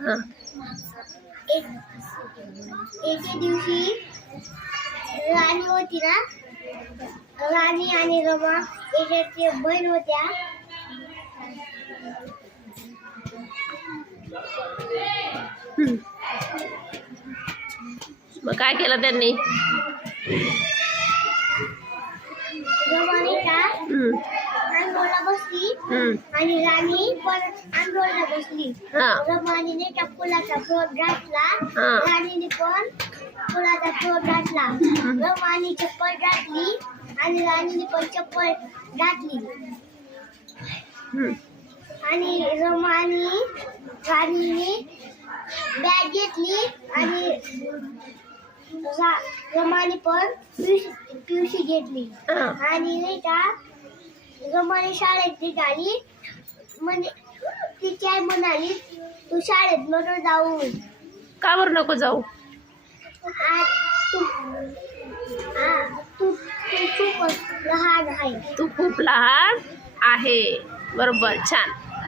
हां एके दिवशी राणी होती ना, राणी आणि रमा एकाचे बहीण होत्या. मग काय केलं त्यांनी? रमाने का आंघोळला बसली आणि राणी पण आंघोळला बसली. रमाने त्या फुलाचा फ्रोट घातला, राणीने पण फुलाचा फ्रोट घातला. रमाने चप्पल घातली आणि राणीने पण चप्पल घातली. आणि राणीने बॅग घेतली आणि रमाने पण पिवशी घेतली. आणि नाही का रमाने शाळेत निघाली. म्हणजे तिची आई म्हणाली, तू शाळेत नको जाऊ. का बरं नको जाऊ? तू खूपच लहान आहे. तू खूप लहान आहे. बरोबर, छान.